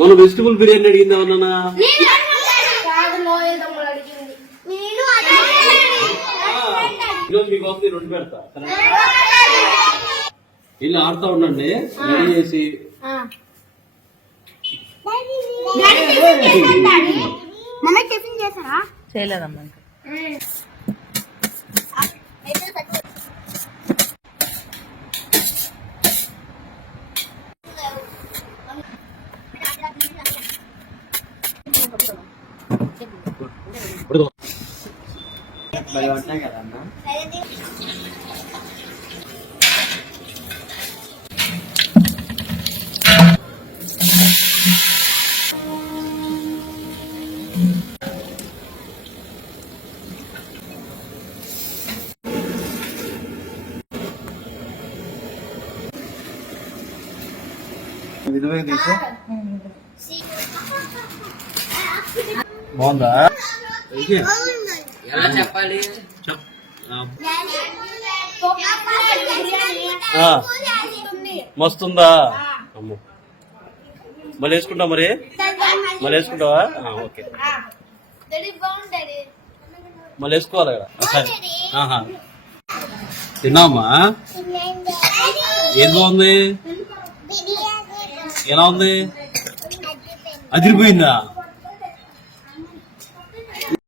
మన వెజిటబుల్ బిర్యానీ అడిగింది ఏమన్నా? ఈరోజు మీకోసం 2 పెడతా. ఇల్లు ఆడుతూ ఉండండి, రెడీ చేసి. చేయలేదమ్మా. బాగుందా? ఎలా చెప్పాలి? మస్తుందా? అమ్మ మళ్ళీ వేసుకుంటా, మరి మళ్ళీ వేసుకుంటావా? ఓకే, మళ్ళీ వేసుకోవాలి కదా. సరే, తిన్నావమ్మా? ఏది బాగుంది? ఎలా ఉంది? అదిరిపోయిందా?